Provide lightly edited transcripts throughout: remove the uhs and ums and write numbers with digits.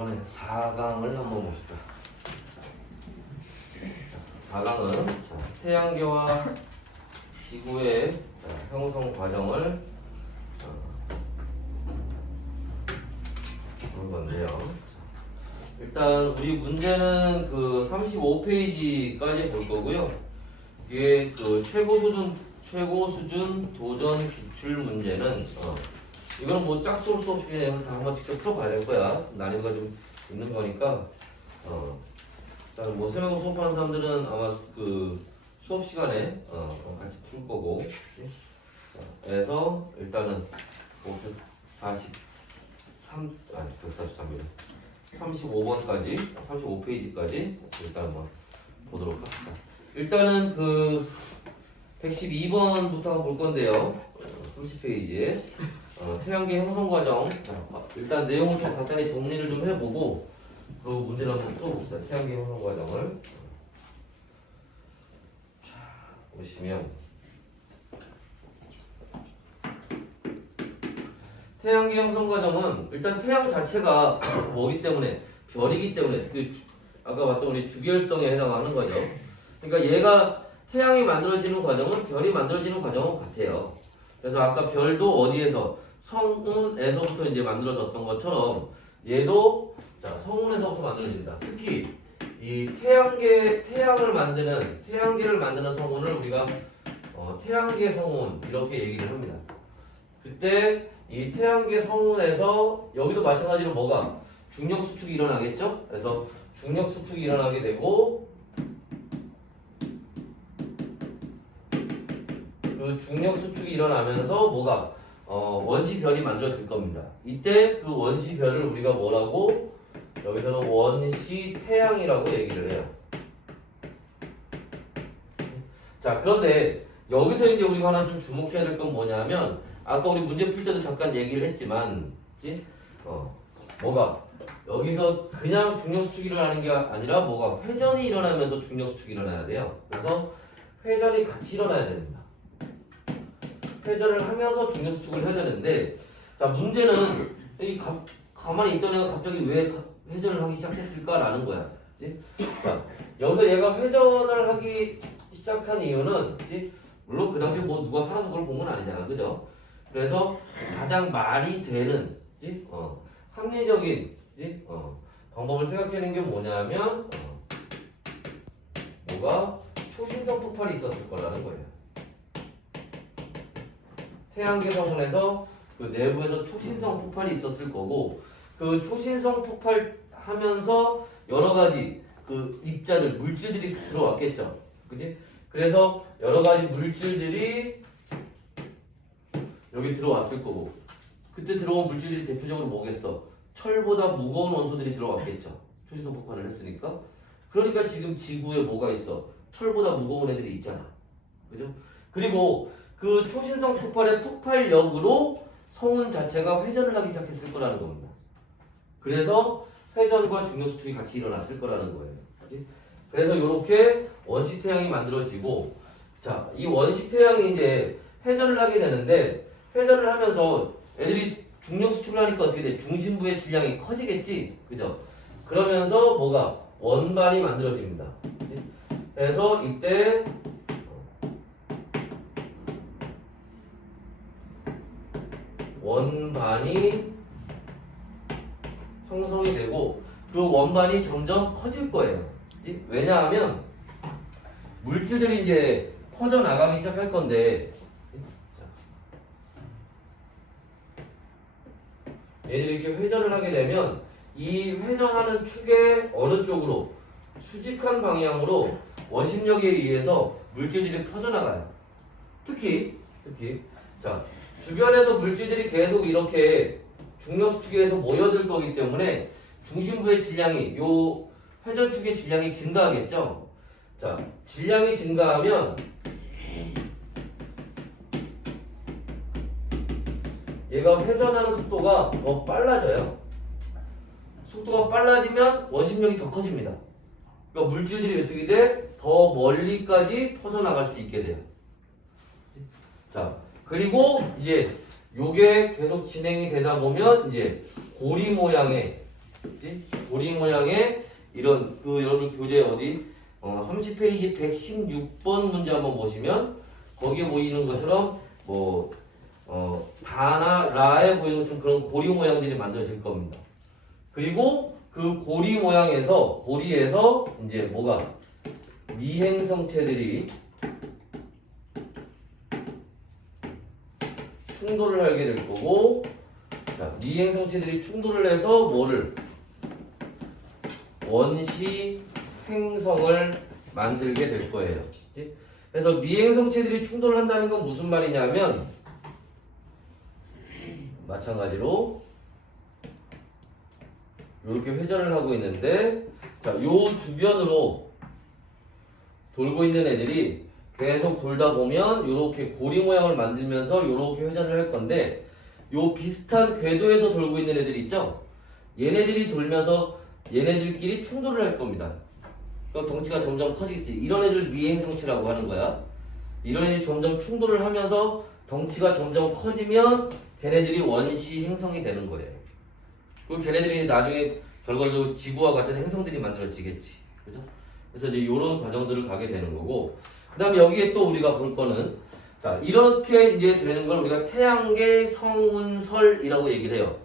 이번에 4강을 한번 봅시다. 4강은 태양계와 지구의 형성 과정을 볼 건데요. 일단 우리 문제는 그 35페이지까지 볼 거고요. 이게 그 최고 수준 도전 기출 문제는 이거는 뭐 짝수로 수업 시간에 다 한번 직접 풀어봐야 될 거야. 난이도가 좀 있는 거니까 일단 뭐 세명 수업하는 사람들은 아마 그 수업 시간에 같이 풀 거고. 그래서 일단은 35번까지 35페이지까지 일단 한번 보도록 하겠습니다. 일단은 그 112번부터 한번 볼 건데요. 30페이지에 태양계 형성 과정. 일단 내용을 좀 간단히 정리를 좀 해보고 그리고 문제를 한번 풀어봅시다. 태양계 형성 과정을 보시면 태양계 형성 과정은 일단 태양 자체가 뭐기 때문에 별이기 때문에 그 아까 봤던 우리 주결성에 해당하는 거죠. 그러니까 얘가 태양이 만들어지는 과정은 별이 만들어지는 과정과 같아요. 그래서 아까 별도 어디에서 성운에서부터 이제 만들어졌던 것처럼 얘도 성운에서부터 만들어진다. 특히 이 태양계를 만드는 성운을 우리가 태양계 성운 이렇게 얘기를 합니다. 그때 이 태양계 성운에서 여기도 마찬가지로 뭐가 중력 수축이 일어나겠죠? 그래서 중력 수축이 일어나게 되고 그 중력 수축이 일어나면서 뭐가 원시별이 만들어질 겁니다. 이때 그 원시별을 우리가 뭐라고 여기서는 원시태양이라고 얘기를 해요. 자, 그런데 여기서 이제 우리가 하나 좀 주목해야 될 건 뭐냐면 아까 우리 문제 풀 때도 잠깐 얘기를 했지만 뭐가 여기서 그냥 중력 수축이 일어나는 게 아니라 뭐가 회전이 일어나면서 중력 수축이 일어나야 돼요. 그래서 회전이 같이 일어나야 됩니다. 회전을 하면서 중력 수축을 해야 되는데 자 문제는 가만히 있던 애가 갑자기 왜 회전을 하기 시작했을까라는 거야. 그치? 자 여기서 얘가 회전을 하기 시작한 이유는 그치? 물론 그 당시에 뭐 누가 살아서 그걸 본 건 아니잖아, 그죠? 그래서 가장 말이 되는 그치? 합리적인 그치? 방법을 생각하는 게 뭐냐면 뭐가 초신성 폭발이 있었을 거라는 거예요. 태양계 성운에서 그 내부에서 초신성 폭발이 있었을 거고 그 초신성 폭발하면서 여러 가지 그 입자들 물질들이 들어왔겠죠, 그지? 그래서 여러 가지 물질들이 여기 들어왔을 거고 그때 들어온 물질들이 대표적으로 뭐겠어? 철보다 무거운 원소들이 들어왔겠죠. 초신성 폭발을 했으니까. 그러니까 지금 지구에 뭐가 있어? 철보다 무거운 애들이 있잖아, 그죠? 그리고 그 초신성 폭발의 폭발력으로 성운 자체가 회전을 하기 시작했을 거라는 겁니다. 그래서 회전과 중력 수축이 같이 일어났을 거라는 거예요. 그치? 그래서 이렇게 원시태양이 만들어지고, 자, 이 원시태양이 이제 회전을 하게 되는데, 회전을 하면서 애들이 중력 수축을 하니까 어떻게 돼? 중심부의 질량이 커지겠지? 그죠? 그러면서 뭐가? 원반이 만들어집니다. 그치? 그래서 이때 원반이 형성이 되고 그 원반이 점점 커질 거예요. 그치? 왜냐하면 물질들이 이제 퍼져나가기 시작할 건데 얘들이 이렇게 회전을 하게 되면 이 회전하는 축의 어느 쪽으로 수직한 방향으로 원심력에 의해서 물질들이 퍼져나가요. 특히 자 주변에서 물질들이 계속 이렇게 중력 수축에 의해서 모여들 거기 때문에 중심부의 질량이 요 회전축의 질량이 증가하겠죠. 자, 질량이 증가하면 얘가 회전하는 속도가 더 빨라져요. 속도가 빨라지면 원심력이 더 커집니다. 그러니까 물질들이 어떻게 돼? 더 멀리까지 퍼져나갈 수 있게 돼요. 자, 그리고 이제 요게 계속 진행이 되다 보면 이제 고리 모양의 그치? 고리 모양의 이런 그 여러분 교재 어디 30페이지 116번 문제 한번 보시면 거기에 보이는 것처럼 뭐 다나 라에 보이는 좀 그런 고리 모양들이 만들어질 겁니다. 그리고 그 고리에서 이제 뭐가 미행성체들이 충돌을 하게 될 거고, 자, 미행성체들이 충돌을 해서 뭐를 원시 행성을 만들게 될 거예요. 그치? 그래서 미행성체들이 충돌을 한다는 건 무슨 말이냐면 마찬가지로 이렇게 회전을 하고 있는데, 자, 요 주변으로 돌고 있는 애들이 계속 돌다 보면 이렇게 고리 모양을 만들면서 이렇게 회전을 할 건데, 요 비슷한 궤도에서 돌고 있는 애들이 있죠? 얘네들이 돌면서 얘네들끼리 충돌을 할 겁니다. 그럼 덩치가 점점 커지겠지. 이런 애들 미행성체라고 하는 거야. 이런 애들이 점점 충돌을 하면서 덩치가 점점 커지면 걔네들이 원시 행성이 되는 거예요. 그리고 걔네들이 나중에 결과적으로 지구와 같은 행성들이 만들어지겠지. 그죠? 그래서 이제 이런 과정들을 가게 되는 거고, 그 다음에 여기에 또 우리가 볼 거는, 자, 이렇게 이제 되는 걸 우리가 태양계 성운설이라고 얘기를 해요.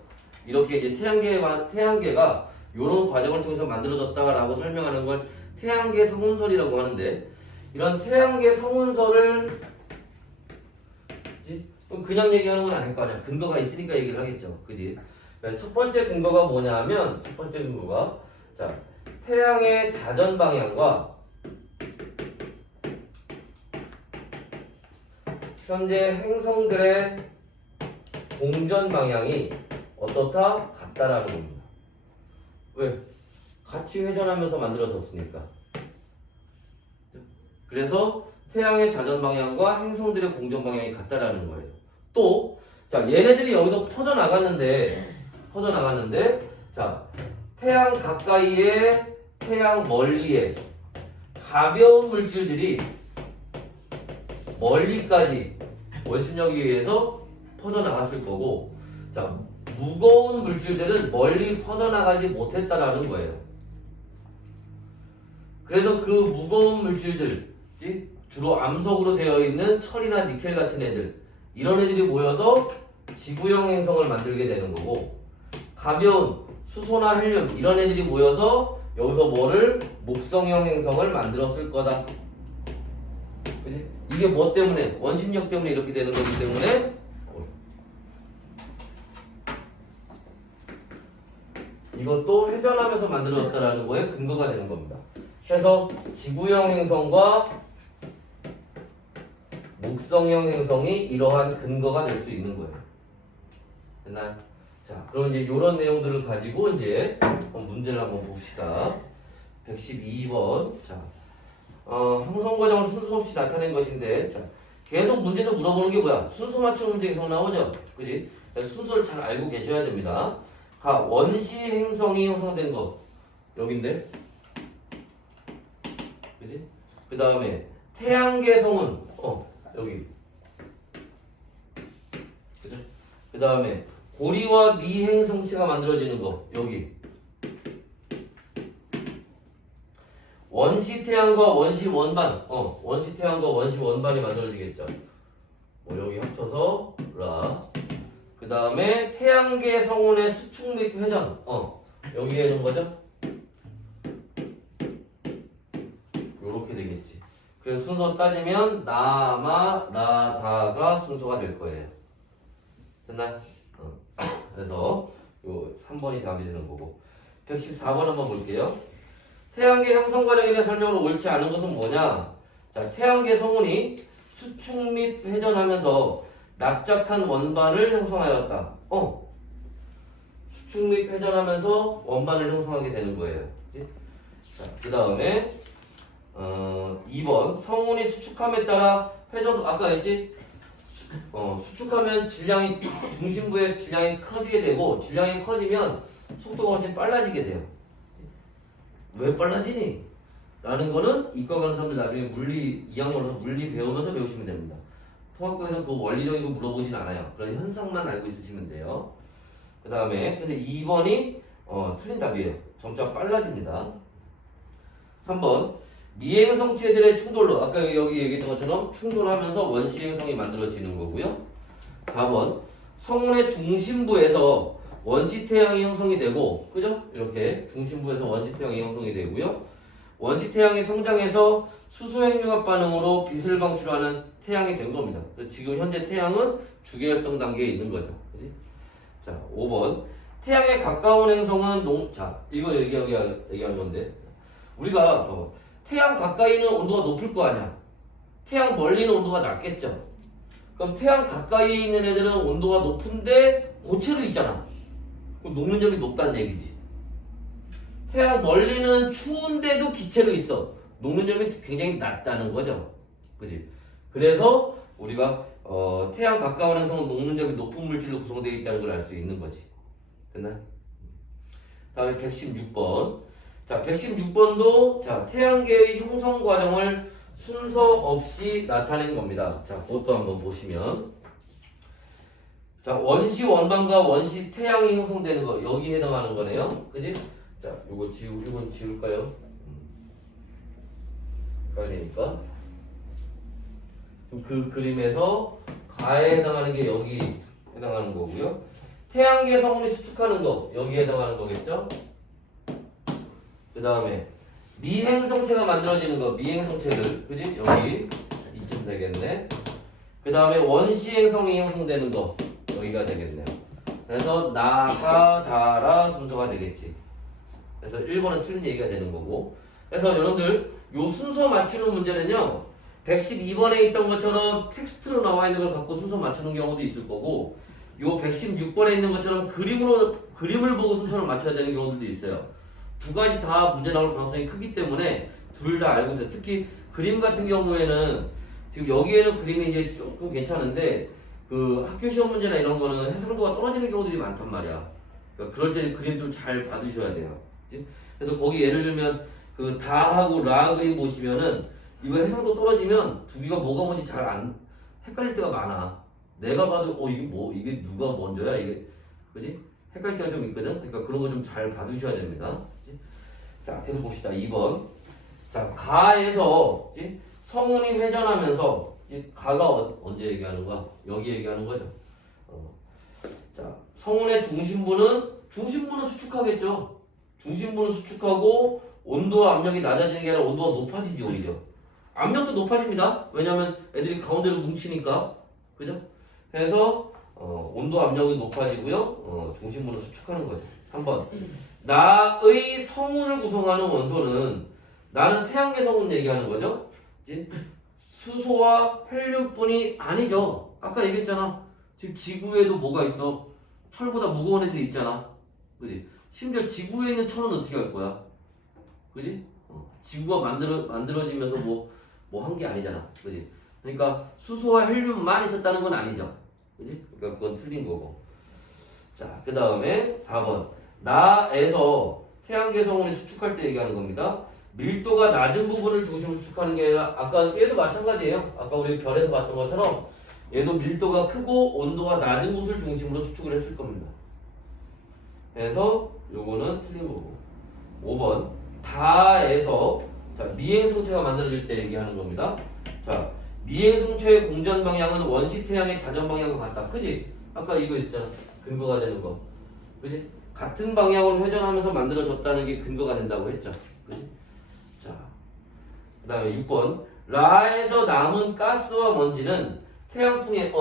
이렇게 이제 태양계가 이런 과정을 통해서 만들어졌다라고 설명하는 걸 태양계 성운설이라고 하는데, 이런 태양계 성운설을 그냥 얘기하는 건 아닐 거 아니야. 근거가 있으니까 얘기를 하겠죠. 그지? 첫 번째 근거가 뭐냐면, 첫 번째 근거가, 자, 태양의 자전 방향과 현재 행성들의 공전 방향이 어떻다? 같다라는 겁니다. 왜? 같이 회전하면서 만들어졌으니까. 그래서 태양의 자전 방향과 행성들의 공전 방향이 같다라는 거예요. 또, 자, 얘네들이 여기서 퍼져나갔는데, 자, 태양 가까이에, 태양 멀리에 가벼운 물질들이 멀리까지 원심력에 의해서 퍼져나갔을 거고, 자, 무거운 물질들은 멀리 퍼져나가지 못했다라는 거예요. 그래서 그 무거운 물질들, 주로 암석으로 되어 있는 철이나 니켈 같은 애들, 이런 애들이 모여서 지구형 행성을 만들게 되는 거고, 가벼운 수소나 헬륨 이런 애들이 모여서 여기서 뭐를 목성형 행성을 만들었을 거다. 그치? 이게 뭐 때문에? 원심력 때문에 이렇게 되는 거기 때문에 이것도 회전하면서 만들어졌다라는 거에 근거가 되는 겁니다. 그래서 지구형 행성과 목성형 행성이 이러한 근거가 될 수 있는 거예요. 됐나요? 자, 그럼 이제 이런 내용들을 가지고 이제 문제를 한번 봅시다. 112번. 자, 형성 과정을 순서 없이 나타낸 것인데, 자, 계속 문제에서 물어보는 게 뭐야? 순서 맞춤 문제 계속 나오죠? 그지? 순서를 잘 알고 계셔야 됩니다. 원시 행성이 형성된 거. 여긴데? 그지? 그 다음에, 태양계 성운. 여기. 그죠? 그 다음에, 고리와 미행성체가 만들어지는 거. 여기. 원시 태양과 원시 원반. 원시 태양과 원시 원반이 만들어지겠죠. 여기 합쳐서 라. 그 다음에 태양계 성운의 수축 및 회전. 여기에 해준 거죠. 요렇게 되겠지. 그래서 순서 따지면 나마 라다가 순서가 될 거예요. 됐나요? 그래서 요 3번이 답이 되는 거고, 114번 한번 볼게요. 태양계 형성 과정에 대한 설명으로 옳지 않은 것은 뭐냐? 자, 태양계 성운이 수축 및 회전하면서 납작한 원반을 형성하였다. 수축 및 회전하면서 원반을 형성하게 되는 거예요. 그치? 자, 그 다음에 2번 성운이 수축함에 따라 회전, 아까 했지? 수축하면 질량이, 중심부의 질량이 커지게 되고, 질량이 커지면 속도가 훨씬 빨라지게 돼요. 왜 빨라지니? 라는 거는 이과 가는 사람들 나중에 물리 2학년으로 물리 배우면서 배우시면 됩니다. 통합과에서 그 원리적인 거 물어보진 않아요. 그런 현상만 알고 있으시면 돼요. 그 다음에 근데 2번이 틀린 답이에요. 점차 빨라집니다. 3번 미행성체들의 충돌로 아까 여기 얘기했던 것처럼 충돌하면서 원시 행성이 만들어지는 거고요. 4번 성운의 중심부에서 원시 태양이 형성이 되고 그죠? 이렇게 중심부에서 원시 태양이 형성이 되고요. 원시 태양이 성장해서 수소핵융합 반응으로 빛을 방출하는 태양이 된 겁니다. 그래서 지금 현재 태양은 주계열성 단계에 있는 거죠. 그지? 자, 5번 태양에 가까운 행성은 자, 이거 얘기하는 건데 우리가 태양 가까이는 온도가 높을 거 아니야. 태양 멀리는 온도가 낮겠죠. 그럼 태양 가까이에 있는 애들은 온도가 높은데 고체로 있잖아. 그럼 녹는 점이 높다는 얘기지. 태양 멀리는 추운데도 기체로 있어. 녹는 점이 굉장히 낮다는 거죠. 그지? 그래서 우리가 태양 가까운 행성은 녹는 점이 높은 물질로 구성되어 있다는 걸 알 수 있는 거지. 됐나요? 다음에 116번. 자, 116번도 자, 태양계의 형성 과정을 순서 없이 나타낸 겁니다. 자, 그것도 한번 보시면 자, 원시 원반과 원시 태양이 형성되는 거 여기에 해당하는 거네요. 그지? 자, 이건 지울까요? 헷갈리니까 그 그림에서 가에 해당하는 게 여기 해당하는 거고요. 태양계 성운이 수축하는 거 여기에 해당하는 거겠죠? 그 다음에 미행성체가 만들어지는 거 미행성체들 그지? 여기 이쯤 되겠네. 그 다음에 원시행성이 형성되는 거 여기가 되겠네요. 그래서 나가 다라 순서가 되겠지. 그래서 1번은 틀린 얘기가 되는 거고. 그래서 여러분들 요 순서 맞추는 문제는요 112번에 있던 것처럼 텍스트로 나와 있는 걸 갖고 순서 맞추는 경우도 있을 거고 요 116번에 있는 것처럼 그림을 보고 순서를 맞춰야 되는 경우들도 있어요. 두 가지 다 문제 나올 가능성이 크기 때문에 둘 다 알고 있어요. 특히 그림 같은 경우에는 지금 여기에는 그림이 이제 조금 괜찮은데 그 학교 시험 문제나 이런 거는 해상도가 떨어지는 경우들이 많단 말이야. 그러니까 그럴 때 그림 좀 잘 봐두셔야 돼요. 그치? 그래서 거기 예를 들면 그 다하고 라 그림 보시면은 이거 해상도 떨어지면 두 개가 뭐가 뭔지 잘 안 헷갈릴 때가 많아. 내가 봐도 이게 누가 먼저야 이게 그지? 헷갈릴 때가 좀 있거든. 그러니까 그런 거 좀 잘 봐두셔야 됩니다. 그치? 자, 계속 봅시다. 2번. 자, 가에서 그치? 성운이 회전하면서 가가 언제 얘기하는 거야? 여기 얘기하는 거죠. 자, 성운의 중심부는 수축하겠죠. 중심부는 수축하고 온도와 압력이 낮아지는 게 아니라 온도가 높아지지 오히려. 압력도 높아집니다. 왜냐하면 애들이 가운데로 뭉치니까. 그죠? 그래서 온도 압력은 높아지고요. 중심부는 수축하는 거죠. 3번. 나의 성운을 구성하는 원소는 나는 태양계 성운 얘기하는 거죠. 그치? 수소와 헬륨뿐이 아니죠. 아까 얘기했잖아. 지금 지구에도 뭐가 있어? 철보다 무거운 애들이 있잖아. 그지? 심지어 지구에 있는 철은 어떻게 할 거야? 그지? 지구가 만들어지면서 뭐 한 게 아니잖아. 그지? 그러니까 수소와 헬륨만 있었다는 건 아니죠. 그지? 그러니까 그건 틀린 거고. 자, 그 다음에 4번. 나에서 태양계 성운이 수축할 때 얘기하는 겁니다. 밀도가 낮은 부분을 중심으로 수축하는 게 아니라 아까 얘도 마찬가지예요. 아까 우리 별에서 봤던 것처럼 얘도 밀도가 크고 온도가 낮은 곳을 중심으로 수축을 했을 겁니다. 그래서 요거는 틀린 거고. 5번. 다에서 자, 미행성체가 만들어질 때 얘기하는 겁니다. 자, 미행성체의 공전 방향은 원시 태양의 자전 방향과 같다. 그지? 아까 이거 있잖아. 근거가 되는 거. 그지? 같은 방향으로 회전하면서 만들어졌다는 게 근거가 된다고 했죠. 그지? 자, 그 다음에 6번. 라에서 남은 가스와 먼지는 태양풍에,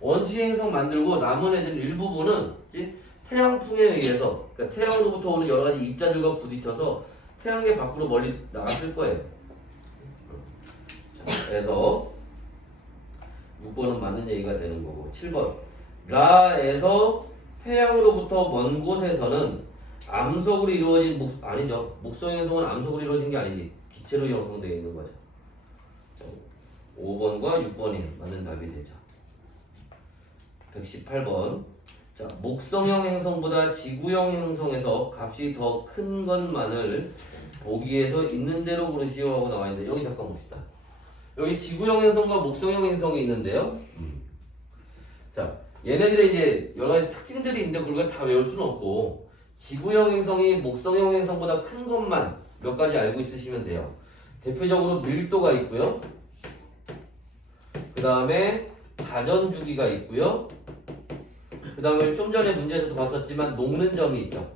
원시 행성 만들고 남은 애들 일부분은, 그치? 태양풍에 의해서, 그러니까 태양으로부터 오는 여러 가지 입자들과 부딪혀서 태양계 밖으로 멀리 나갔을 거예요. 자, 그래서 6번은 맞는 얘기가 되는 거고. 7번. 라에서 태양으로부터 먼 곳에서는 암석으로 이루어진 아니죠. 목성 행성은 암석으로 이루어진 게 아니지. 기체로 형성되어 있는 거죠. 자, 5번과 6번이 맞는 답이 되죠. 118번. 자, 목성형 행성보다 지구형 행성에서 값이 더 큰 것만을 보기에서 있는 대로 고르시오 하고 나와 있는데 여기 잠깐 봅시다. 여기 지구형 행성과 목성형 행성이 있는데요. 자, 얘네들의 이제 여러 가지 특징들이 있는데 그걸 다 외울 수는 없고 지구형 행성이 목성형 행성보다 큰 것만 몇 가지 알고 있으시면 돼요. 대표적으로 밀도가 있고요. 그 다음에 자전주기가 있고요. 그 다음에 좀 전에 문제에서도 봤었지만 녹는 점이 있죠.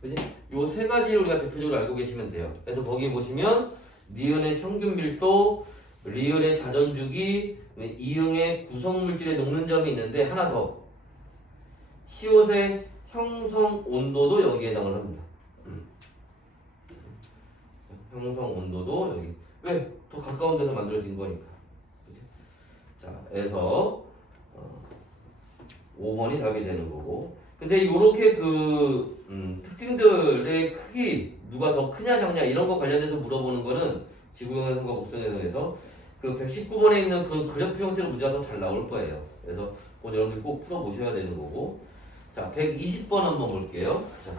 그지? 요 세 가지를 우리가 대표적으로 알고 계시면 돼요. 그래서 거기 보시면 니은의 평균 밀도, 리을의 자전주기, 이응의 구성물질의 녹는 점이 있는데 하나 더. 시옷의 형성 온도도 여기에 해당을 합니다. 형성 온도도 여기. 왜? 더 가까운 데서 만들어진 거니까. 그치? 자, 그래서 5번이 답이 되는 거고. 근데 요렇게 특징들의 크기, 누가 더 크냐 작냐 이런 거 관련해서 물어보는 거는 지구형 행성과 목성 행성에서 그 119번에 있는 그 그래프 형태로 문제가 더 잘 나올 거예요. 그래서 그건 여러분들이 꼭 풀어보셔야 되는 거고. 자, 120번 한번 볼게요. 자,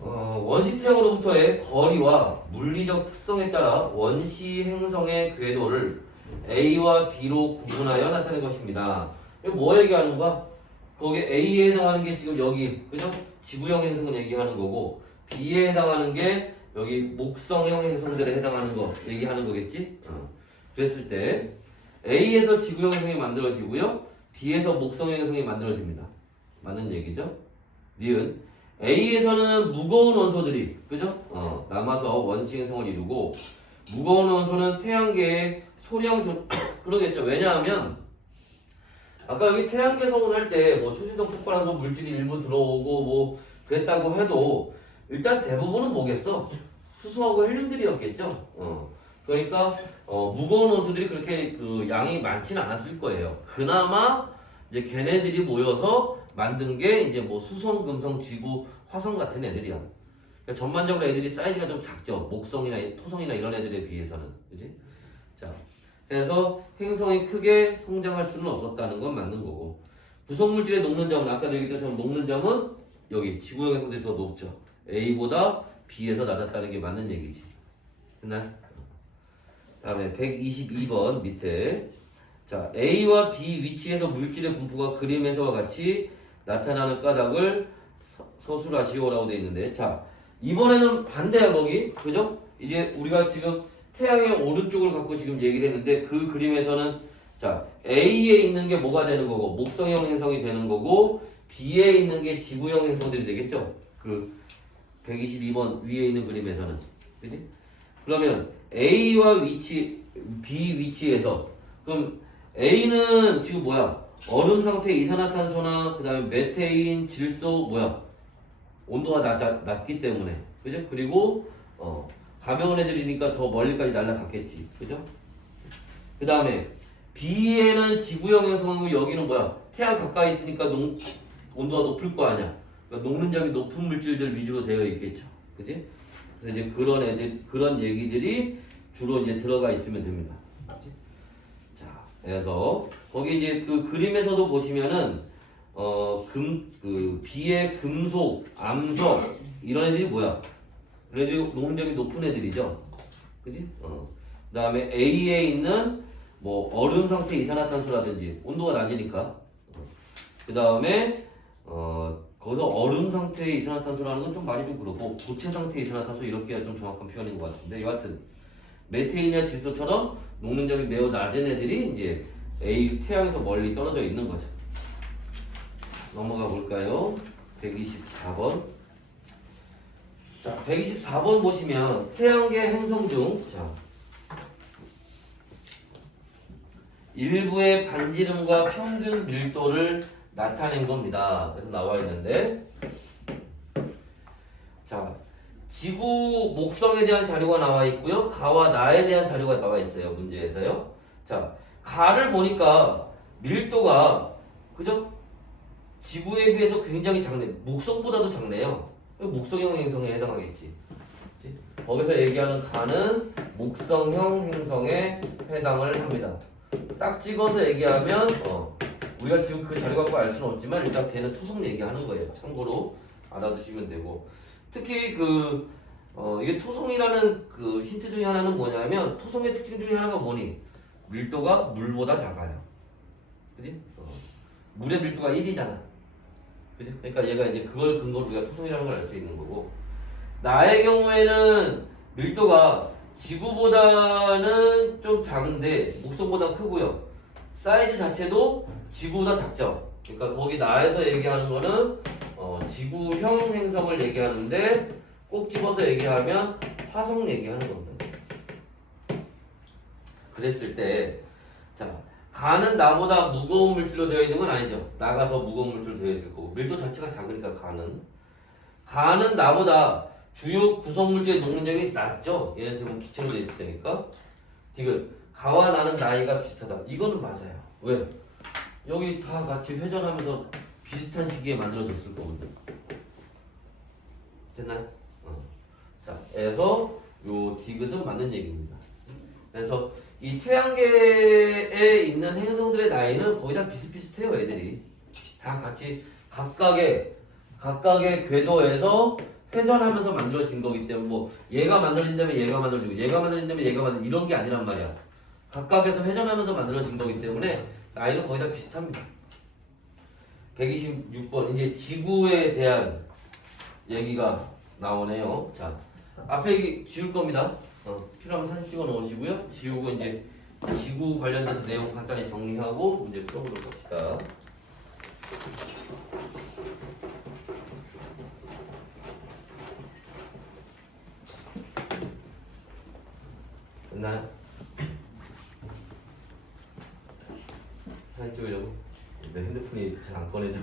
원시태양으로부터의 거리와 물리적 특성에 따라 원시 행성의 궤도를 A와 B로 구분하여 나타낸 것입니다. 이거 뭐 얘기하는 거야? 거기 A에 해당하는 게 지금 여기, 그죠? 지구형 행성을 얘기하는 거고, B에 해당하는 게 여기 목성형 행성들에 해당하는 거 얘기하는 거겠지? 그랬을 때 A에서 지구형 행성이 만들어지고요, B에서 목성형 행성이 만들어집니다. 맞는 얘기죠? 니은 A에서는 무거운 원소들이, 그죠? 남아서 원시 행성을 이루고, 무거운 원소는 태양계의 소량 그러겠죠. 왜냐하면 아까 여기 태양계 성운할 때 뭐 초신성 폭발하면서 물질이 일부 들어오고 뭐 그랬다고 해도 일단 대부분은 뭐겠어? 수소하고 헬륨들이었겠죠. 그러니까 무거운 원소들이 그렇게 그 양이 많지는 않았을 거예요. 그나마 이제 걔네들이 모여서 만든 게 이제 뭐 수성, 금성, 지구, 화성 같은 애들이야. 그러니까 전반적으로 애들이 사이즈가 좀 작죠. 목성이나 토성이나 이런 애들에 비해서는, 그지? 자, 그래서 행성이 크게 성장할 수는 없었다는 건 맞는 거고. 구성물질의 녹는 점은 아까도 얘기했던 것처럼 녹는 점은 여기 지구형 행성들이 더 높죠. A보다 B에서 낮았다는 게 맞는 얘기지. 됐나요? 다음에 122번 밑에. 자, A와 B 위치에서 물질의 분포가 그림에서와 같이 나타나는 까닭을 서술하시오라고 되어 있는데, 자, 이번에는 반대야 거기, 그죠? 이제 우리가 지금 태양의 오른쪽을 갖고 지금 얘기를 했는데 그 그림에서는 자, A에 있는 게 뭐가 되는 거고 목성형 행성이 되는 거고 B에 있는 게 지구형 행성들이 되겠죠? 그 122번 위에 있는 그림에서는, 그지? 그러면 A와 B 위치에서 그럼 A는 지금 뭐야? 얼음 상태 이산화탄소나 그 다음에 메테인, 질소 뭐야? 온도가 낮기 때문에, 그죠? 그리고 가벼운 애들이니까 더 멀리까지 날아갔겠지, 그죠? 그 다음에 B에는 지구형 행성이고 여기는 뭐야? 태양 가까이 있으니까 온도가 높을 거 아니야. 그러니까 녹는 점이 높은 물질들 위주로 되어 있겠죠, 그지? 그래서 이제 그런 얘기들이 주로 이제 들어가 있으면 됩니다. 그치? 자, 그래서 거기 이제 그 그림에서도 보시면은 B의 금속, 암석 이런 애들이 뭐야? 얘네들이 녹는 점이 높은 애들이죠, 그지? 그 다음에 A에 있는 뭐 얼음 상태 이산화탄소라든지 온도가 낮으니까. 그 다음에 거기서 얼음 상태의 이산화탄소라는 건 좀 말이 좀 그렇고 고체 상태의 이산화탄소 이렇게 좀 정확한 표현인 것 같은데, 여하튼 메테인이나 질소처럼 녹는 점이 매우 낮은 애들이 이제 태양에서 멀리 떨어져 있는 거죠. 넘어가 볼까요? 124번. 자, 124번 보시면 태양계 행성 중 일부의 반지름과 평균 밀도를 나타낸 겁니다. 그래서 나와 있는데, 자, 지구 목성에 대한 자료가 나와 있고요, 가와 나에 대한 자료가 나와 있어요, 문제에서요. 자, 가를 보니까 밀도가, 그죠? 지구에 비해서 굉장히 작네. 목성보다도 작네요. 목성형 행성에 해당하겠지. 그치? 거기서 얘기하는 가는 목성형 행성에 해당을 합니다. 딱 찍어서 얘기하면 우리가 지금 그 자료 갖고 알 수는 없지만 일단 걔는 토성 얘기하는 거예요. 참고로 알아두시면 되고, 특히 이게 토성이라는 그 힌트 중에 하나는 뭐냐면, 토성의 특징 중에 하나가 뭐니? 밀도가 물보다 작아요. 그지? 물의 밀도가 1이잖아. 그지? 그러니까 얘가 이제 그걸 근거로 우리가 토성이라는 걸 알 수 있는 거고. 나의 경우에는 밀도가 지구보다는 좀 작은데 목성보다 크고요. 사이즈 자체도 지구보다 작죠. 그러니까 거기 나에서 얘기하는 거는 지구형 행성을 얘기하는데 꼭 집어서 얘기하면 화성 얘기하는 겁니다. 그랬을 때, 자, 가는 나보다 무거운 물질로 되어 있는 건 아니죠. 나가 더 무거운 물질로 되어 있을 거고 밀도 자체가 작으니까 가는 나보다 주요 구성 물질의 녹는점이 낮죠. 얘네들 보면 기체로 되어 있으니까. 지금 가와 나는 나이가 비슷하다. 이거는 맞아요. 왜? 여기 다 같이 회전하면서 비슷한 시기에 만들어졌을 거거든요. 됐나요? 자, 그래서 요 디귿은 맞는 얘기입니다. 그래서 이 태양계에 있는 행성들의 나이는 거의 다 비슷비슷해요. 애들이 다 같이 각각의 궤도에서 회전하면서 만들어진 거기 때문에 뭐 얘가 만들어진다면 얘가 만들어지고 얘가 만들어진다면 얘가 만들 이런 게 아니란 말이야. 각각에서 회전하면서 만들어진 거기 때문에 나이는 거의 다 비슷합니다. 126번 이제 지구에 대한 얘기가 나오네요. 자, 앞에 얘기 지울 겁니다. 필요하면 사진 찍어 놓으시고요. 지우고 이제 지구 관련돼서 내용 간단히 정리하고 문제 풀어보도록 합시다. 됐나요? 사진 찍으려고? 내 핸드폰이 잘 안 꺼내져.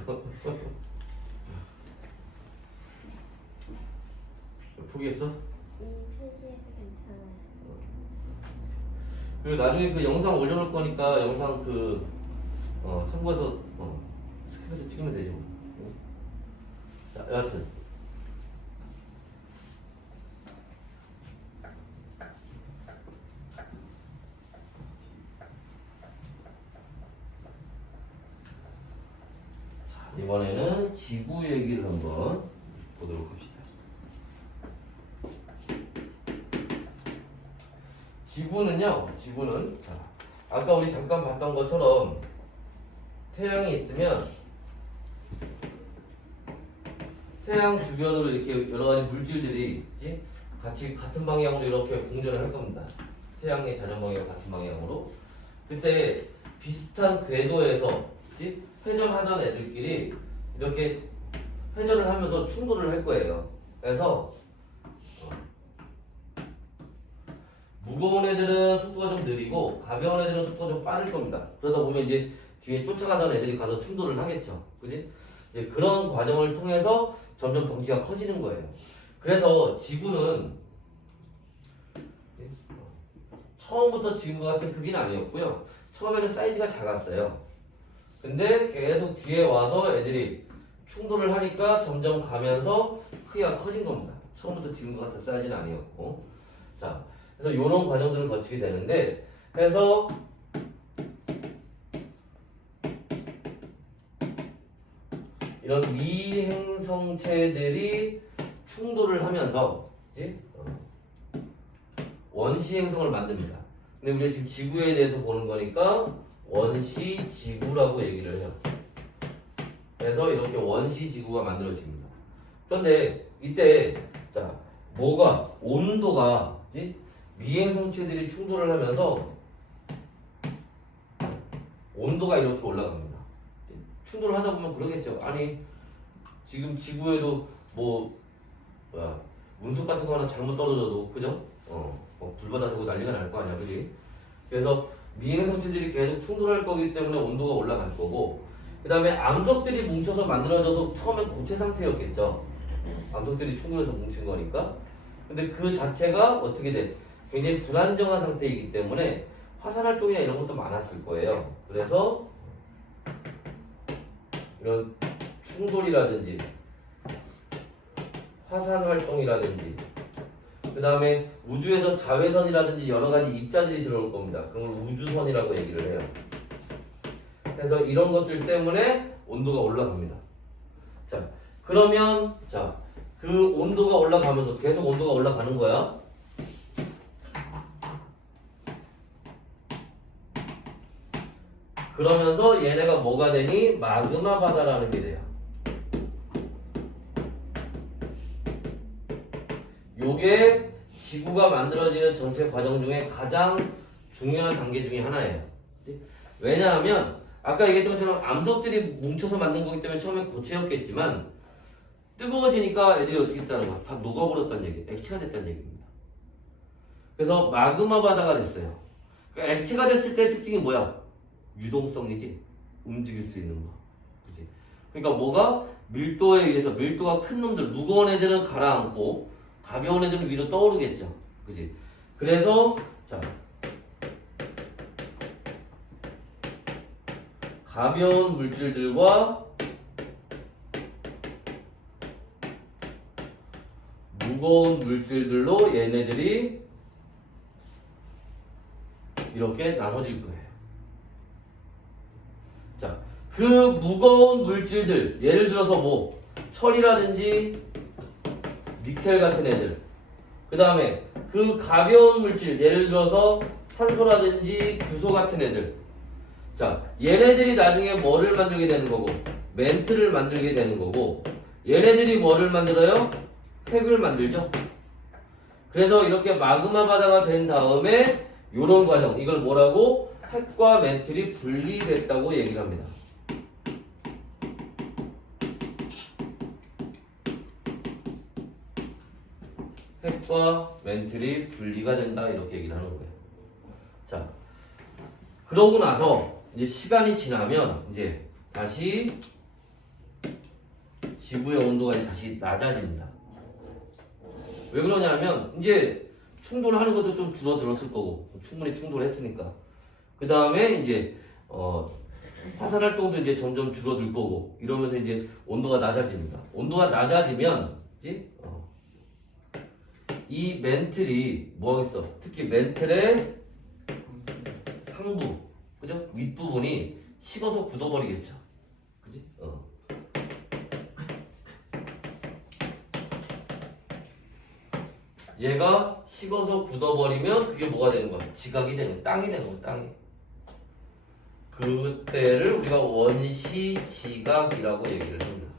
포기했어? 이 표지에서 괜찮아요. 그리고 나중에 그 영상 올려놓을 거니까 영상 참고해서 스킵해서 찍으면 되죠. 자, 여하튼 자, 이번에는 지구 얘기를 한번 보도록 합시다. 지구는 자, 아까 우리 잠깐 봤던 것처럼 태양이 있으면 태양 주변으로 이렇게 여러 가지 물질들이 있지? 같이 같은 방향으로 이렇게 공전을 할 겁니다. 태양의 자전 방향 같은 방향으로. 그때 비슷한 궤도에서 있지? 회전하던 애들끼리 이렇게 회전을 하면서 충돌을 할 거예요. 그래서 무거운 애들은 속도가 좀 느리고 가벼운 애들은 속도가 좀 빠를 겁니다. 그러다 보면 이제 뒤에 쫓아가던 애들이 가서 충돌을 하겠죠. 그지? 이제 그런 과정을 통해서 점점 덩치가 커지는 거예요. 그래서 지구는 처음부터 지구와 같은 크기는 아니었고요. 처음에는 사이즈가 작았어요. 근데 계속 뒤에 와서 애들이 충돌을 하니까 점점 가면서 크기가 커진 겁니다. 처음부터 지금과 같은 사이즈는 아니었고. 자, 그래서 이런 과정들을 거치게 되는데, 그래서 이런 미행성체들이 충돌을 하면서 원시행성을 만듭니다. 근데 우리가 지금 지구에 대해서 보는 거니까 원시지구라고 얘기를 해요. 그래서 이렇게 원시지구가 만들어집니다. 그런데 이때 자, 온도가 미행성체들이 충돌을 하면서 온도가 이렇게 올라갑니다. 충돌을 하다 보면 그러겠죠. 아니 지금 지구에도 운석 같은 거 하나 잘못 떨어져도 그죠? 불바다지고 난리가 날 거 아니야, 그지? 그래서 미행성체들이 계속 충돌할 거기 때문에 온도가 올라갈 거고, 그 다음에 암석들이 뭉쳐서 만들어져서 처음엔 고체 상태였겠죠. 암석들이 충돌해서 뭉친 거니까. 근데 그 자체가 어떻게 돼? 굉장히 불안정한 상태이기 때문에 화산 활동이나 이런 것도 많았을 거예요. 그래서 이런 충돌이라든지 화산 활동이라든지 그 다음에 우주에서 자외선이라든지 여러 가지 입자들이 들어올 겁니다. 그걸 우주선이라고 얘기를 해요. 그래서 이런 것들 때문에 온도가 올라갑니다. 자, 그러면 그 온도가 올라가면서 계속 온도가 올라가는 거야. 그러면서 얘네가 뭐가 되니? 마그마 바다라는 게 돼요. 요게 지구가 만들어지는 전체 과정 중에 가장 중요한 단계 중에 하나예요. 왜냐하면 아까 얘기했던 것처럼 암석들이 뭉쳐서 만든 거기 때문에 처음에 고체였겠지만 뜨거워지니까 애들이 어떻게 됐다는 거야? 다 녹아버렸다는 얘기, 액체가 됐다는 얘기입니다. 그래서 마그마 바다가 됐어요. 그러니까 액체가 됐을 때 특징이 뭐야? 유동성이지. 움직일 수 있는 거. 그치? 그러니까 뭐가? 밀도에 의해서 밀도가 큰 놈들, 무거운 애들은 가라앉고 가벼운 애들은 위로 떠오르겠죠. 그치? 그래서 자 가벼운 물질들과 무거운 물질들로 얘네들이 이렇게 나눠질 거예요. 자, 그 무거운 물질들, 예를 들어서 뭐 철이라든지 니켈 같은 애들, 그 다음에 그 가벼운 물질, 예를 들어서 산소라든지 규소 같은 애들. 자, 얘네들이 나중에 뭐를 만들게 되는 거고, 멘트를 만들게 되는 거고, 얘네들이 뭐를 만들어요? 핵을 만들죠. 그래서 이렇게 마그마 바다가 된 다음에 요런 과정, 이걸 뭐라고? 핵과 멘틀이 분리됐다고 얘기를 합니다. 핵과 멘틀이 분리가 된다 이렇게 얘기를 하는 거예요. 자, 그러고 나서 이제 시간이 지나면 이제 다시 지구의 온도가 다시 낮아집니다. 왜 그러냐면 이제 충돌하는 것도 좀 줄어들었을 거고 충분히 충돌했으니까 그 다음에 이제 화산 활동도 이제 점점 줄어들 거고 이러면서 이제 온도가 낮아집니다. 온도가 낮아지면 이제 이 멘틀이 뭐 하겠어? 특히 멘틀의 상부, 그죠? 윗부분이 식어서 굳어버리겠죠. 그지? 얘가 식어서 굳어버리면 그게 뭐가 되는 거야? 지각이 되는 거야. 땅이 되는 거야. 땅이. 그때를 우리가 원시지각이라고 얘기를 합니다.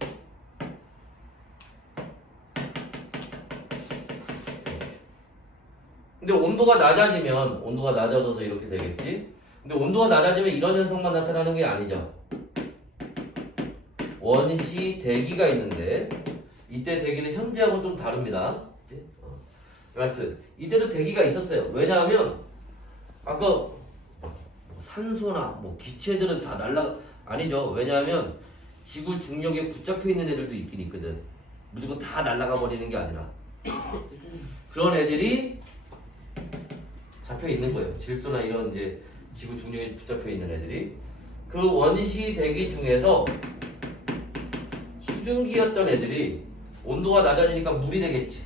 근데 온도가 낮아져서 이렇게 되겠지? 근데 온도가 낮아지면 이런 현상만 나타나는 게 아니죠. 원시 대기가 있는데 이때 대기는 현재하고 좀 다릅니다. 하여튼 이때도 대기가 있었어요. 왜냐하면 아까 산소나 뭐 기체들은 다 아니죠. 왜냐하면 지구 중력에 붙잡혀 있는 애들도 있긴 있거든. 무조건 다 날아가 버리는 게 아니라 그런 애들이 잡혀 있는 거예요. 질소나 이런 이제 지구 중력에 붙잡혀 있는 애들이 그 원시 대기 중에서 수증기였던 애들이 온도가 낮아지니까 물이 되겠지.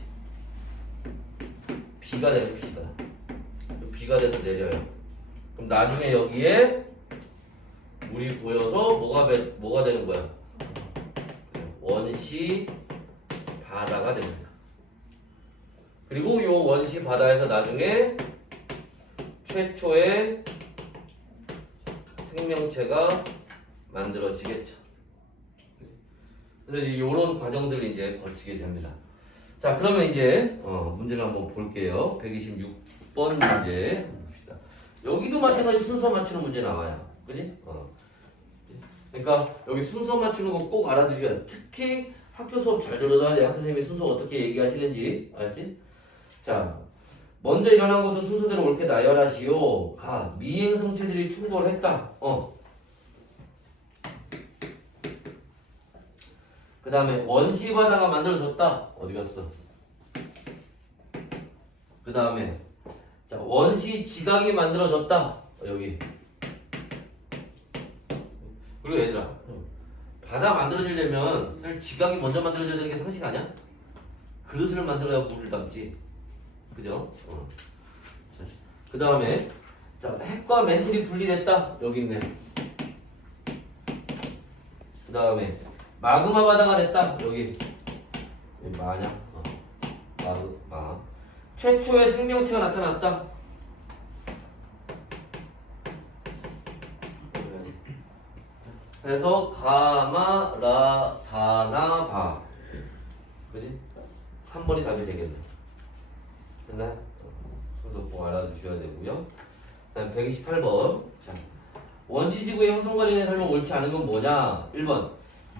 비가 돼요. 비가 돼서 내려요. 그럼 나중에 여기에 물이 고여서 뭐가 되는 거야? 원시 바다가 됩니다. 그리고 이 원시 바다에서 나중에 최초의 생명체가 만들어지겠죠. 그래서 이런 과정들을 이제 거치게 됩니다. 자, 그러면 이제 문제를 한번 볼게요. 126번 문제 봅시다. 여기도 마찬가지 순서 맞추는 문제 나와요. 그지? 그러니까 여기 순서 맞추는 거 꼭 알아두셔야 돼. 특히 학교 수업 잘 들어줘야 돼. 학교 선생님이 순서 어떻게 얘기하시는지 알았지? 자, 먼저 일어난 것도 순서대로 옳게 나열하시오. 가, 미행 성체들이 충돌했다. 그 다음에 원시 바다가 만들어졌다. 어디 갔어? 그 다음에 자, 원시 지각이 만들어졌다. 여기. 그리고 얘들아, 바다 만들어지려면 사실 지각이 먼저 만들어져야 되는 게 상식 아니야? 그릇을 만들어야 물을 담지. 그죠? 그 다음에 자, 핵과 멘틀이 분리됐다. 여기 있네. 그 다음에 마그마 바다가 됐다. 여기 마냐? 마그마. 최초의 생명체가 나타났다. 그래서 가마라다나바. 그지? 3번이 답이 되겠네. 됐나요? 순서 꼭 알아두셔야 되고요. 그다음 128번. 자, 원시지구의 형성 과정에 설명 옳지 않은 건 뭐냐? 1번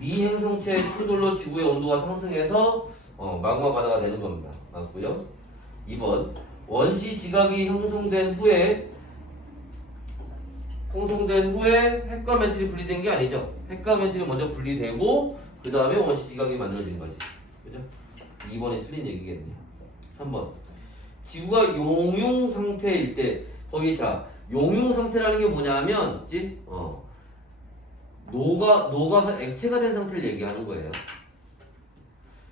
미행성체의 충돌로 지구의 온도가 상승해서 마그마 바다가 되는 겁니다. 맞고요. 2번 원시지각이 형성된 후에 핵과 멘틀이 분리된 게 아니죠. 핵과 멘틀이 먼저 분리되고 그 다음에 원시지각이 만들어진 거지. 그죠? 2번이 틀린 얘기겠네요. 3번 지구가 용융 상태일 때 거기 자 용융 상태라는 게 뭐냐면 그치? 녹아서 액체가 된 상태를 얘기하는 거예요.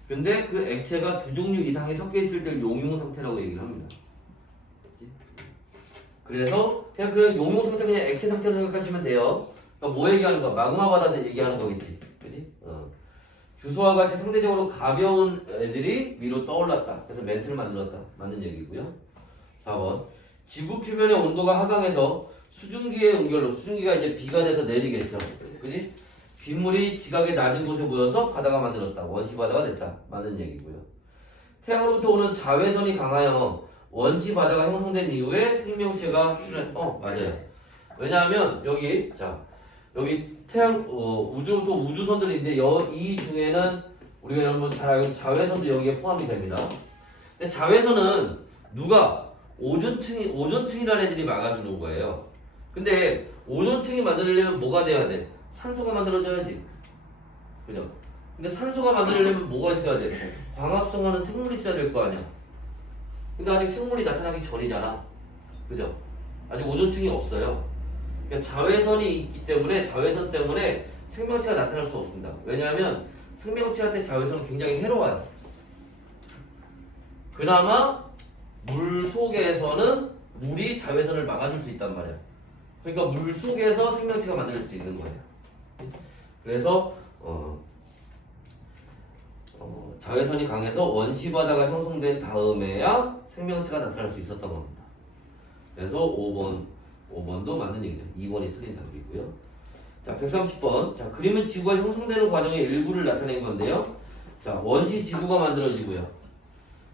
근데 그 액체가 두 종류 이상이 섞여 있을 때 용융 상태라고 얘기를 합니다. 그치? 그래서 그냥 그 용융 상태 그냥 액체 상태로 생각하시면 돼요. 그러니까 뭐 얘기하는 거야? 마그마 바다에서 얘기하는 거겠지. 그지? 규소와 같이 상대적으로 가벼운 애들이 위로 떠올랐다. 그래서 멘트를 만들었다. 맞는 얘기고요. 4번 지구 표면의 온도가 하강해서 수증기의 응결로 수증기가 이제 비가 돼서 내리겠죠. 그지? 빗물이 지각의 낮은 곳에 모여서 바다가 만들었다. 원시 바다가 됐다. 맞는 얘기고요. 태양으로부터 오는 자외선이 강하여 원시 바다가 형성된 이후에 생명체가 맞아요. 왜냐하면 여기 태양 우주부터 우주선들이 있는데 이 중에는 우리가 여러분 잘 알고 자외선도 여기에 포함이 됩니다. 근데 자외선은 누가 오존층이라는 애들이 막아주는 거예요. 근데 오존층이 만들려면 뭐가 돼야 돼? 산소가 만들어져야지. 그죠? 근데 산소가 만들려면 뭐가 있어야 돼? 광합성하는 생물이 있어야 될 거 아니야. 근데 아직 생물이 나타나기 전이잖아. 그죠? 아직 오존층이 없어요. 그러니까 자외선이 있기 때문에 자외선 때문에 생명체가 나타날 수 없습니다. 왜냐하면 생명체한테 자외선은 굉장히 해로워요. 그나마 물 속에서는 물이 자외선을 막아줄 수 있단 말이야. 그러니까 물 속에서 생명체가 만들 수 있는 거예요. 그래서 자외선이 강해서 원시바다가 형성된 다음에야 생명체가 나타날 수 있었던 겁니다. 그래서 5번도 맞는 얘기죠. 2번이 틀린 답이고요. 자, 130번. 자, 그림은 지구가 형성되는 과정의 일부를 나타낸 건데요. 자, 원시 지구가 만들어지고요.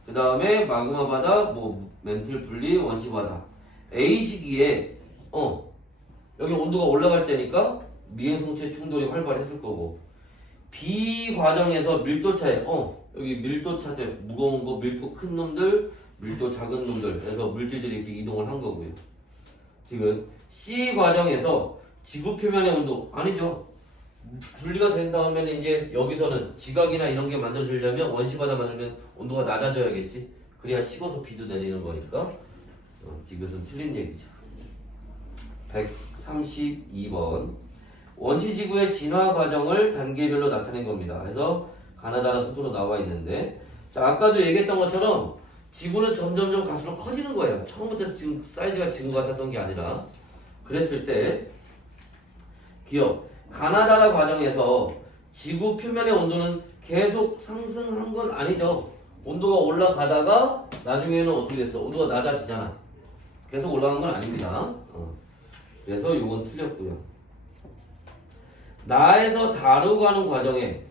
그 다음에 마그마 바다, 멘틀 분리, 원시 바다. A 시기에 여기 온도가 올라갈 때니까 미행성체 충돌이 활발했을 거고, B 과정에서 밀도 차에 여기 밀도 차 때 무거운 거, 밀도 큰 놈들, 밀도 작은 놈들, 그래서 물질들이 이렇게 이동을 한 거고요. 지금 C 과정에서 지구 표면의 온도 아니죠. 분리가 된 다음에는 이제 여기서는 지각이나 이런 게 만들어지려면 원시바다 만들면 온도가 낮아져야겠지. 그래야 식어서 비도 내리는 거니까 이것은 틀린 얘기죠. 132번 원시지구의 진화 과정을 단계별로 나타낸 겁니다. 그래서 가나다라 순서로 나와 있는데, 자, 아까도 얘기했던 것처럼 지구는 점점점 갈수록 커지는 거예요. 처음부터 지금 사이즈가 지금 같았던 게 아니라. 그랬을 때 기억 가나다라 과정에서 지구 표면의 온도는 계속 상승한 건 아니죠. 온도가 올라가다가 나중에는 어떻게 됐어? 온도가 낮아지잖아. 계속 올라간 건 아닙니다. 그래서 이건 틀렸고요. 나에서 다로 가는 과정에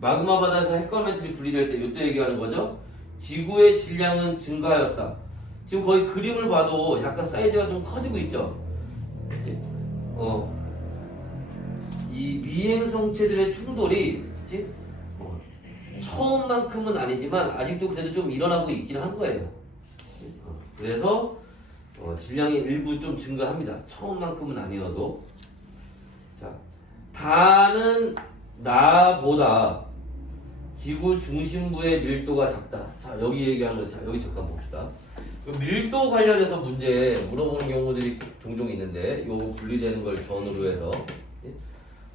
마그마 바다에서 핵과 멘틀이 분리될 때 이때 얘기하는 거죠. 지구의 질량은 증가하였다. 지금 거의 그림을 봐도 약간 사이즈가 좀 커지고 있죠. 그치? 이 미행성체들의 충돌이 그치? 처음만큼은 아니지만 아직도 그래도 좀 일어나고 있긴 한 거예요. 그래서 질량이 일부 좀 증가합니다. 처음만큼은 아니어도. 자, 다는 나보다 지구 중심부의 밀도가 작다. 자, 여기 얘기하는 거, 자, 여기 잠깐 봅시다. 밀도 관련해서 문제 물어보는 경우들이 종종 있는데, 요거 분리되는 걸 전으로 해서.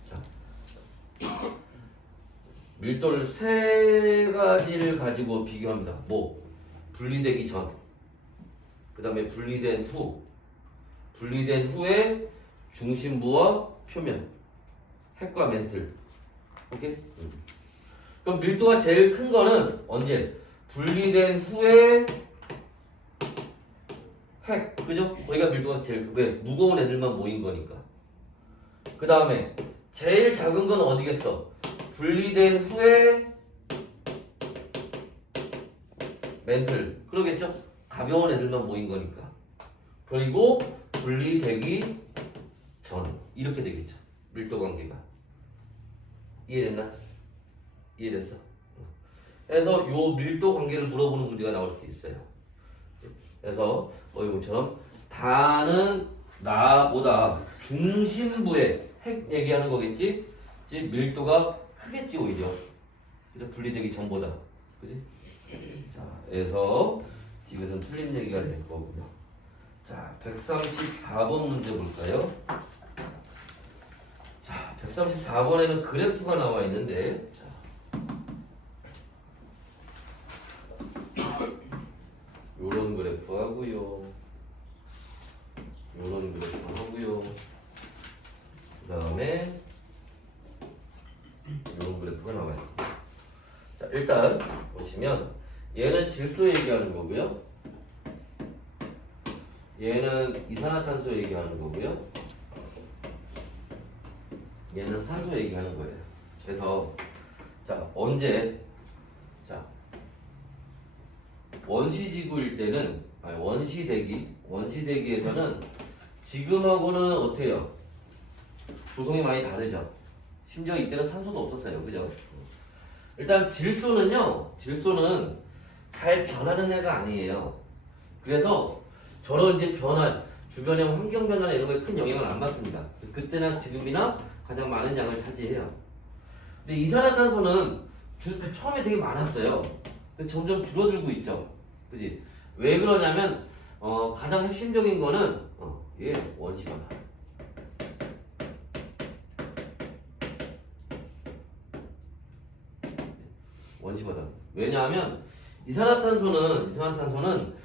자, 밀도를 세 가지를 가지고 비교합니다. 분리되기 전, 그 다음에 분리된 후에 중심부와 표면, 핵과 멘틀. 오케이? 그럼 밀도가 제일 큰 거는 언제? 분리된 후에 핵, 그죠? 거기가 밀도가 제일 큰. 왜? 무거운 애들만 모인 거니까. 그 다음에 제일 작은 건 어디겠어? 분리된 후에 멘틀. 그러겠죠? 가벼운 애들만 모인 거니까. 그리고 분리되기 전 이렇게 되겠죠. 밀도 관계가. 이해됐나? 이해됐어? 그래서 요 밀도 관계를 물어보는 문제가 나올 수도 있어요. 그래서 이것처럼 다는 나보다 중심부의 핵 얘기하는 거겠지? 즉 밀도가 크겠지 오히려. 그래서 분리되기 전보다. 그지? 자, 그래서 이것은 틀린 얘기가 될 거고요. 자, 134번 문제 볼까요? 자, 134번에는 그래프가 나와 있는데, 자, 요런 그래프 하고요. 요런 그래프 하고요. 그 다음에 요런 그래프가 나와 있습니다. 자, 일단 보시면 얘는 질소 얘기하는 거고요. 얘는 이산화탄소 얘기하는 거고요. 얘는 산소 얘기하는 거예요. 그래서 자, 언제 자, 원시지구일 때는 아니, 원시대기에서는 지금하고는 어때요? 조성이 많이 다르죠. 심지어 이때는 산소도 없었어요. 그죠? 일단 질소는 잘 변하는 애가 아니에요. 그래서 저런 이제 변화, 주변의 환경 변화나 이런 거에 큰 영향을 안 받습니다. 그때나 지금이나 가장 많은 양을 차지해요. 근데 이산화탄소는 처음에 되게 많았어요. 근데 점점 줄어들고 있죠. 그지? 왜 그러냐면 가장 핵심적인 거는 얘 원시바다. 원시바다. 왜냐하면 이산화탄소는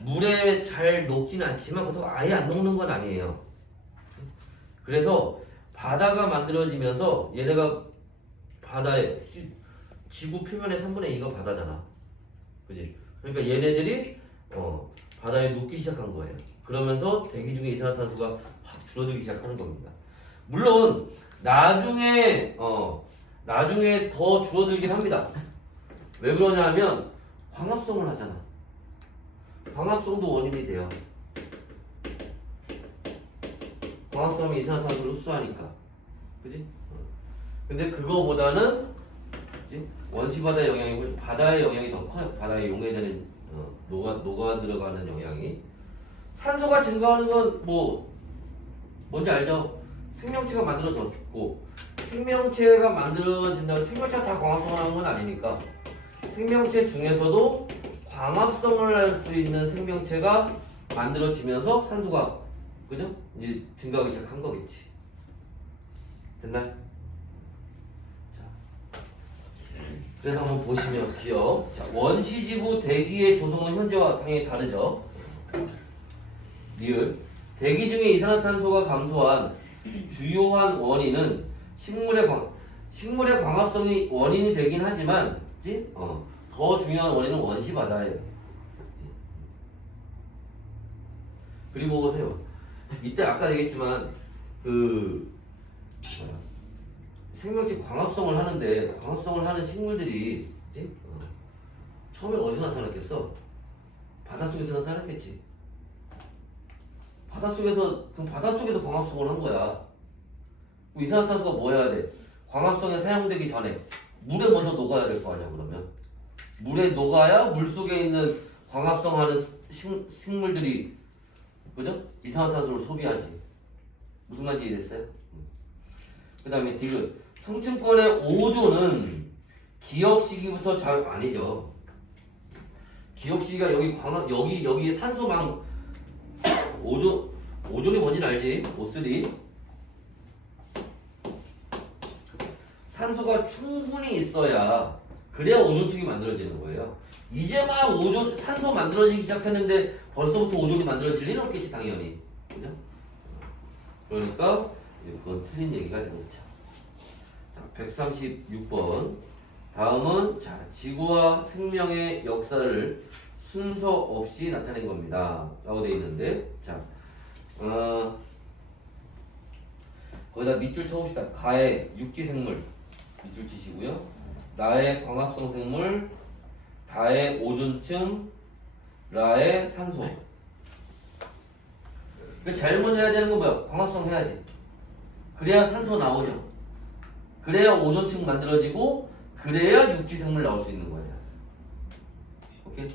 물에 잘 녹진 않지만 그렇다고 아예 안 녹는 건 아니에요. 그래서 바다가 만들어지면서 얘네가 바다에 지구 표면의 3분의 2가 바다잖아. 그지? 그러니까 얘네들이 바다에 녹기 시작한 거예요. 그러면서 대기 중에 이산화탄소가 확 줄어들기 시작하는 겁니다. 물론 나중에 더 줄어들긴 합니다. 왜 그러냐면 광합성을 하잖아. 광합성도 원인이 돼요. 광합성이 이산화탄소를 흡수하니까. 그지? 근데 그거보다는 그치? 원시바다의 영향이고 바다의 영향이 더 커요. 바다에 용해되는 녹아 들어가는 영향이. 산소가 증가하는 건 뭔지 알죠? 생명체가 만들어졌고 생명체가 만들어진다고 생명체가 다 광합성을 하는 건 아니니까 생명체 중에서도 광합성을 할 수 있는 생명체가 만들어지면서 산소가 그죠? 이제 증가하기 시작한 거겠지. 됐나요? 자, 그래서 한번 보시면 기억. 자, 원시지구 대기의 조성은 현재와 당연히 다르죠. 니을. 대기 중에 이산화탄소가 감소한 주요한 원인은 식물의 광합성이 원인이 되긴 하지만, 그치? 더 중요한 원인은 원시바다예요. 그리고 보세요. 이때 아까 얘기했지만 생명체 광합성을 하는데 광합성을 하는 식물들이 그치? 처음에 어디서 나타났겠어? 바닷속에서 나타났겠지. 그럼 바닷속에서 광합성을 한 거야. 이산화탄소가 뭐 해야 돼? 광합성에 사용되기 전에 물에 먼저 녹아야 될 거 아니야. 그러면 물에 녹아야 물속에 있는 광합성하는 식물들이 그죠? 이산화탄소를 소비하지. 무슨 말인지 이해됐어요? 그 다음에 디귿. 성층권의 오존은 기억 시기부터 아니죠. 기억 시기가 여기 산소망 오존이 뭔지는 알지? O3. 산소가 충분히 있어야 그래야 오존층이 만들어지는 거예요. 이제 막 산소 만들어지기 시작했는데 벌써부터 오존이 만들어질 리는 없겠지 당연히. 그죠? 그러니까 그건 틀린 얘기가 되겠죠. 자, 136번. 다음은 지구와 생명의 역사를 순서 없이 나타낸 겁니다. 라고 되어 있는데 거기다 밑줄 쳐봅시다. 가의 육지생물 밑줄 치시고요. 나의 광합성 생물, 다의 오존층, 라의 산소. 제일 먼저 해야 되는 건 뭐야? 광합성 해야지. 그래야 산소 나오죠. 그래야 오존층 만들어지고 그래야 육지생물 나올 수 있는 거예요. 오케이?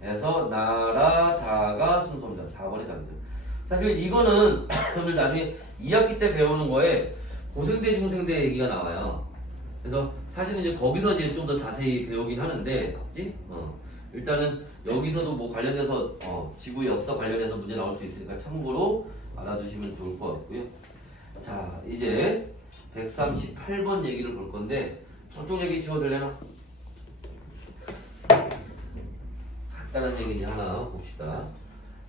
그래서 나라 다가 순서입니다. 4번이 답이죠. 사실 이거는 여러분들 나중에 2학기 때 배우는 거에 고생대 중생대 얘기가 나와요. 그래서 사실은 이제 거기서 이제 좀 더 자세히 배우긴 하는데, 그치? 일단은 여기서도 뭐 관련해서 지구 역사 관련해서 문제 나올 수 있으니까 참고로 알아두시면 좋을 것 같고요. 자, 이제 138번 얘기를 볼 건데 저쪽 얘기 지워도 되려나? 간단한 얘기지 하나 봅시다.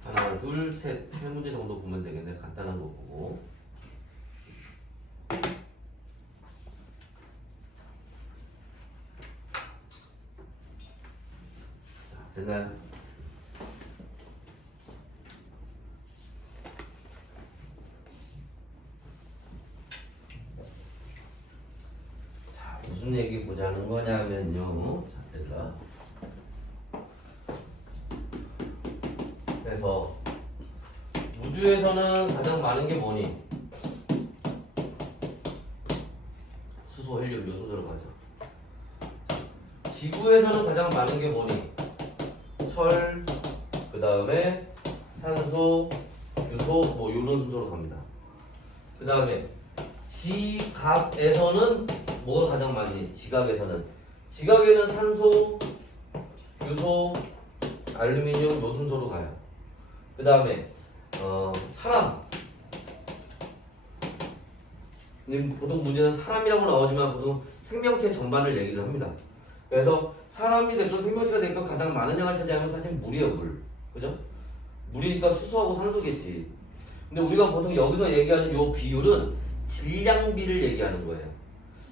하나, 둘, 셋, 세 문제 정도 보면 되겠네. 간단한 거 보고. 자, 됐나요? 자, 무슨 얘기 보자는 거냐면요. 자, 얘들아. 그래서 우주에서는 가장 많은 게 뭐니? 수소, 헬륨 요 순서로 가죠. 지구에서는 가장 많은 게 뭐니? 철, 그 다음에 산소, 유소, 뭐 요런 순서로 갑니다. 그 다음에 지각에서는 뭐가 가장 많니? 지각에서는 산소, 유소, 알루미늄 요 순서로 가요. 그 다음에 사람. 보통 문제는 사람이라고 나오지만 보통 생명체 전반을 얘기를 합니다. 그래서 사람이 됐건 생명체가 됐건 가장 많은 양을 차지하면 사실 물이에요, 물. 그죠? 물이니까 수소하고 산소겠지. 근데 우리가 보통 여기서 얘기하는 요 비율은 질량비를 얘기하는 거예요.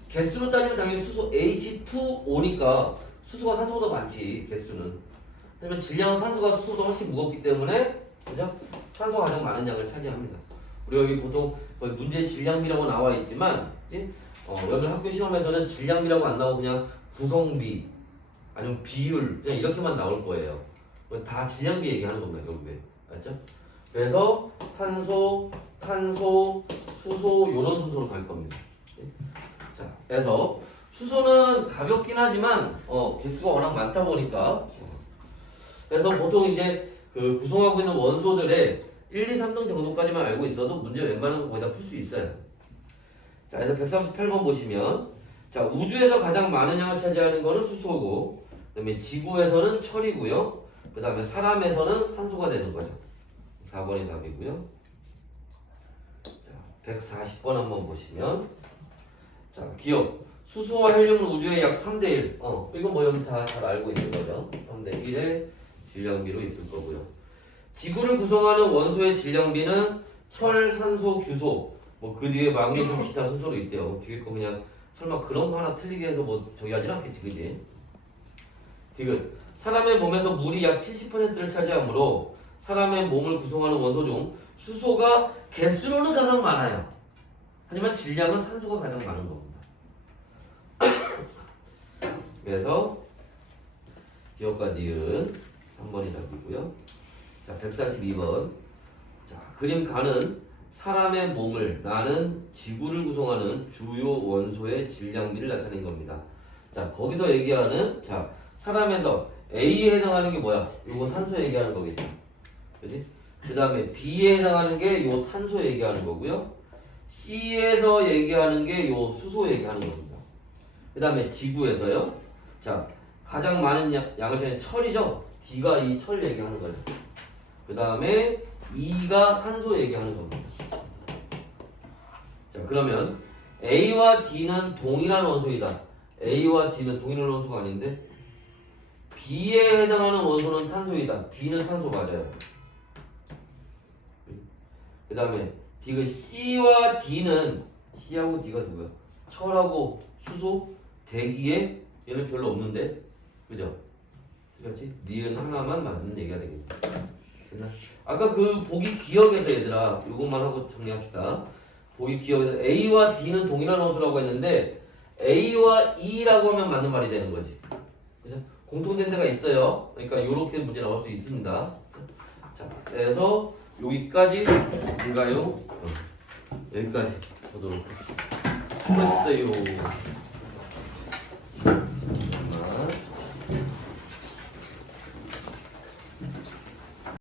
개수로 따지면 당연히 수소 H2O니까 수소가 산소보다 많지, 개수는. 하지만 질량은 산소가 수소보다 훨씬 무겁기 때문에, 그죠? 산소가 가장 많은 양을 차지합니다. 우리 여기 보통 문제 질량비라고 나와 있지만, 그치? 여러분 학교 시험에서는 질량비라고 안 나오고 그냥 구성비, 아니면 비율, 그냥 이렇게만 나올 거예요. 다 질량비 얘기하는 겁니다, 결국에. 알죠? 그래서 산소, 탄소, 수소, 요런 순서로 갈 겁니다. 자, 그래서 수소는 가볍긴 하지만, 개수가 워낙 많다 보니까, 그래서 보통 이제 그 구성하고 있는 원소들의 1, 2, 3등 정도까지만 알고 있어도 문제 웬만한 거 거의 다 풀 수 있어요. 자, 그래서 138번 보시면, 자, 우주에서 가장 많은 양을 차지하는 거는 수소고, 그 다음에 지구에서는 철이고요. 그 다음에 사람에서는 산소가 되는 거죠. 4번이 답이고요. 자, 140번 한번 보시면, 자, 기억. 수소와 헬륨은 우주의 약 3대1. 이건 뭐 여기 다 잘 알고 있는 거죠. 3대1의 질량비로 있을 거고요. 지구를 구성하는 원소의 질량비는 철, 산소, 규소, 뭐 그 뒤에 마그네슘, 기타 순서로 있대요. 뒤에 거 그냥 설마 그런 거 하나 틀리게 해서 뭐 저기 하진 않겠지, 그지? 디귿. 사람의 몸에서 물이 약 70%를 차지하므로 사람의 몸을 구성하는 원소 중 수소가 개수로는 가장 많아요. 하지만 질량은 산소가 가장 많은 겁니다. 그래서 기억과 니은 3번이 답이고요. 자, 142번. 자, 그림 가는 사람의 몸을 나는 지구를 구성하는 주요 원소의 질량비를 나타낸 겁니다. 자, 거기서 얘기하는 자, 사람에서 A에 해당하는 게 뭐야? 요거 산소 얘기하는 거겠죠. 그지? 그 다음에 B에 해당하는 게 요 탄소 얘기하는 거고요. C에서 얘기하는 게 요 수소 얘기하는 겁니다. 그 다음에 지구에서요. 자, 가장 많은 양을 차지하는 철이죠. D가 이 철 얘기하는 거죠. 그 다음에 E가 산소 얘기하는 겁니다. 자, 그러면 A와 D는 동일한 원소이다. A와 D는 동일한 원소가 아닌데 B에 해당하는 원소는 탄소이다. B는 탄소 맞아요. 그 다음에 C와 D는 C하고 D가 누구야? 철하고 수소, 대기에 얘는 별로 없는데, 그죠? 그렇지? 니은 하나만 맞는 얘기가 되겠다. 됐나? 아까 그 보기 기억에서 얘들아, 이것만 하고 정리합시다. 보기 기억에서 A와 D는 동일한 원소라고 했는데 A와 E라고 하면 맞는 말이 되는 거지. 그죠? 공통된 데가 있어요. 그러니까 이렇게 문제 나올 수 있습니다. 자, 그래서 여기까지 인가요? 여기까지 보도록 하겠습니다. 수고했어요.